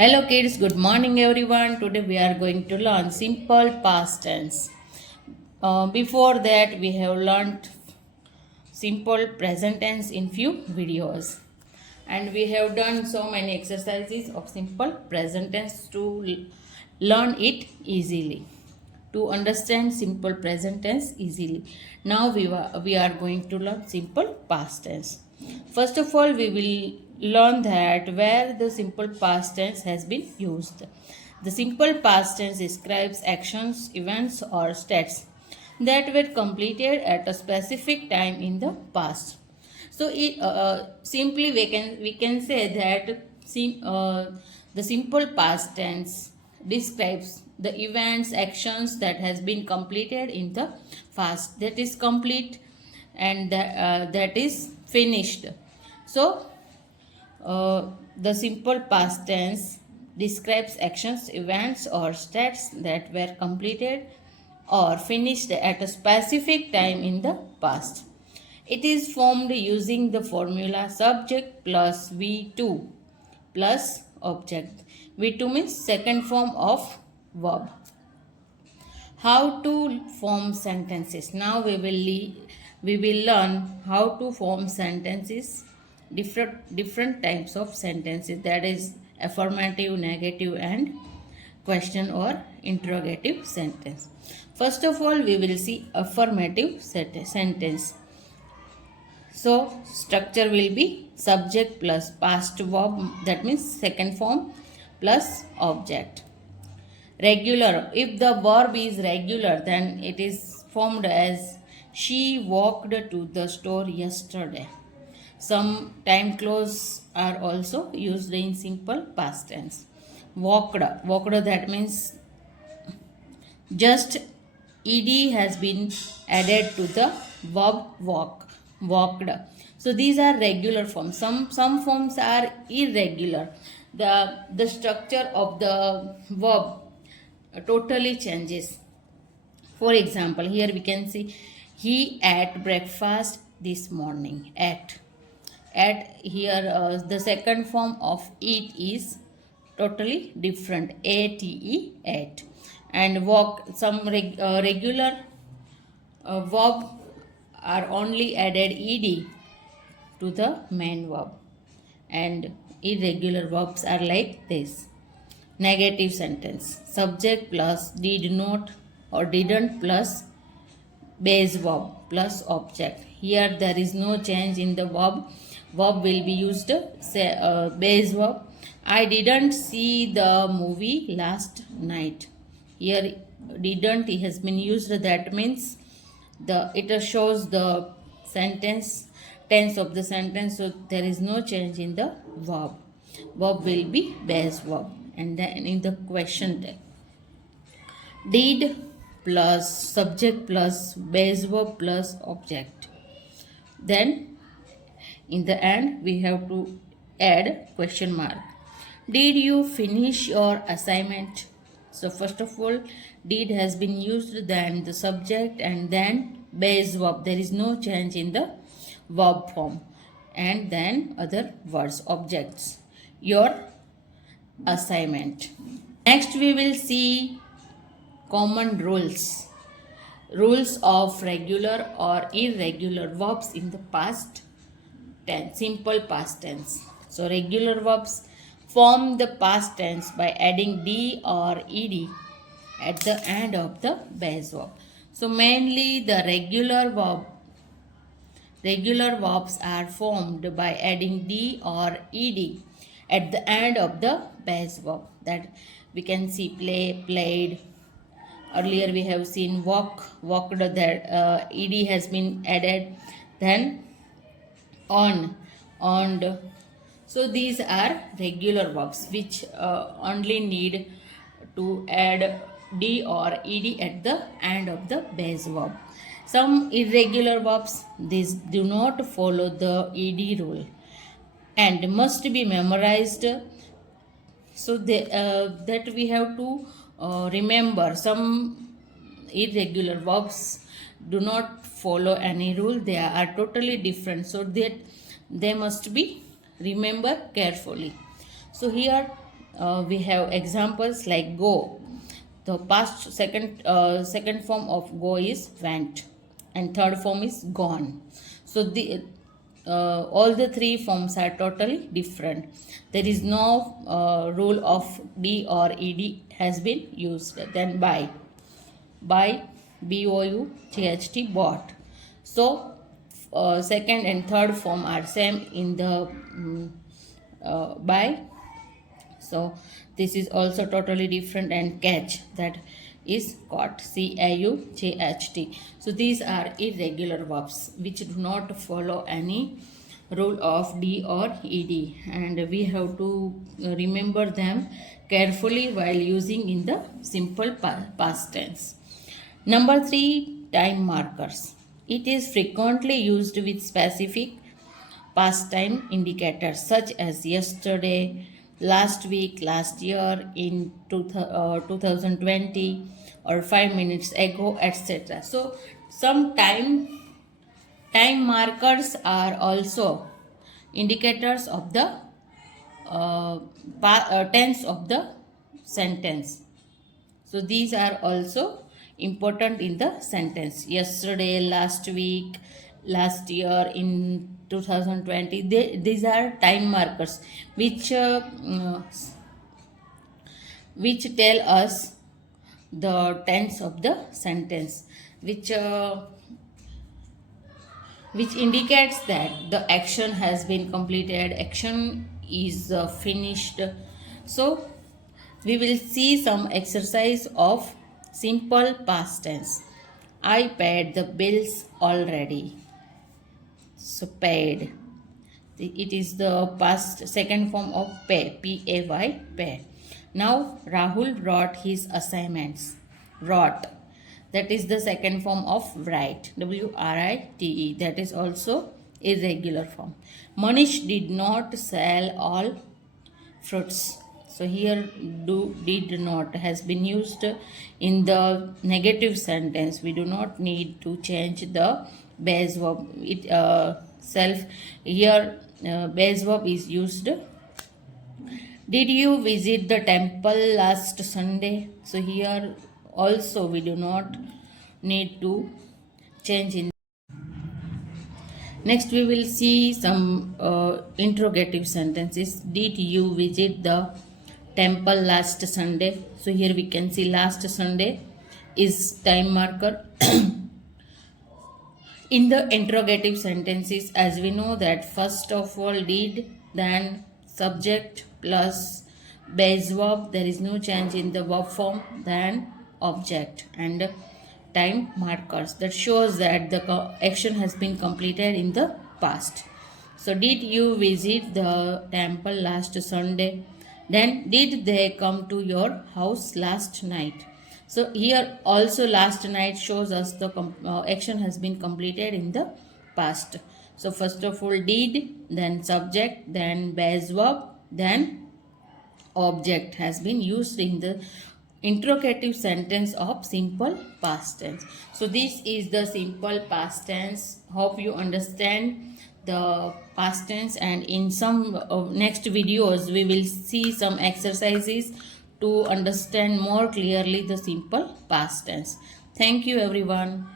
Hello kids, good morning everyone. Today we are going to learn simple past tense. Before that we have learned simple present tense in few videos. And we have done so many exercises of simple present tense to learn it easily. To understand simple present tense easily. Now we are going to learn simple past tense. First of all, we will learn that where the simple past tense has been used. The simple past tense describes actions, events, or states that were completed at a specific time in the past. So, simply we can say that the simple past tense describes the events, actions that has been completed in the past. That is complete and that is finished. So, the simple past tense describes actions, events, or states that were completed or finished at a specific time in the past. It is formed using the formula subject plus V2 plus object. V2 means second form of verb. How to form sentences. Now we will learn how to form sentences, different types of sentences, that is affirmative, negative, and question or interrogative sentence. First of all, we will see affirmative sentence. So, structure will be subject plus past verb, that means second form, plus object. Regular. If the verb is regular, then it is formed as she walked to the store yesterday. Some time clause are also used in simple past tense. Walked. Walked, that means just ed has been added to the verb walk. Walked. So these are regular forms. Some forms are irregular. The structure of the verb totally changes. For example, here we can see he ate breakfast this morning. At here the second form of eat is totally different. Ate, ate. And walk, some regular verb are only added ed to the main verb, and irregular verbs are like this. Negative sentence. Subject plus did not or didn't plus base verb plus object. Here there is no change in the verb. Verb will be used, say base verb. I didn't see the movie last night. Here didn't has been used. That means it shows the sentence tense of the sentence. So there is no change in the verb. Verb will be base verb. And then in the question tag, did plus subject plus base verb plus object. Then in the end we have to add question mark. Did you finish your assignment? So first of all, did has been used, then the subject, and then base verb. There is no change in the verb form. And then other words, objects. Your assignment. Next we will see common rules. Rules of regular or irregular verbs in the past tense, simple past tense. So regular verbs form the past tense by adding d or ed at the end of the base verb. So mainly the regular verbs are formed by adding d or ed at the end of the base verb. That we can see play, played. Earlier we have seen walk, walked, that ed has been added. Then on, oned. So these are regular verbs which only need to add d or ed at the end of the base verb. Some irregular verbs, these do not follow the ed rule and must be memorized. So that we have to remember. Some irregular verbs do not follow any rule. They are totally different. So that they must be remembered carefully. So here we have examples like go. The past second form of go is went, and third form is gone. So the all the three forms are totally different. There is no rule of d or ed has been used. Then by b-o-u-g-h-t, bought. So second and third form are same in the by. So this is also totally different, and catch, that is caught, c-a-u-j-h-t. So these are irregular verbs which do not follow any rule of d or ed, and we have to remember them carefully while using in the simple past tense. Number 3, time markers. It is frequently used with specific past time indicators such as yesterday, last week, last year, in 2020, or 5 minutes ago, etc. So some time markers are also indicators of the tense of the sentence. So these are also important in the sentence. Yesterday, last week, last year, in 2020. These are time markers which tell us the tense of the sentence, which indicates that the action has been completed, action is finished. So we will see some exercise of simple past tense. I paid the bills already. So paid. It is the past second form of pay, P-A-Y, pay. Now Rahul wrote his assignments. Wrote. That is the second form of write, W-R-I-T-E. That is also irregular form. Manish did not sell all fruits. So here did not has been used in the negative sentence. We do not need to change the base verb. Self here base verb is used. Did you visit the temple last Sunday? So here also we do not need to change in. Next we will see some interrogative sentences. Did you visit the temple last Sunday? So here we can see last Sunday is time marker. In the interrogative sentences, as we know that first of all did, then subject plus base verb, there is no change in the verb form, then object, and time markers that shows that the action has been completed in the past. So did you visit the temple last Sunday? Then did they come to your house last night? So here also last night shows us the action has been completed in the past. So first of all did, then subject, then base verb, then object has been used in the interrogative sentence of simple past tense. So this is the simple past tense. Hope you understand the past tense, and in some next videos we will see some exercises to understand more clearly the simple past tense. Thank you everyone.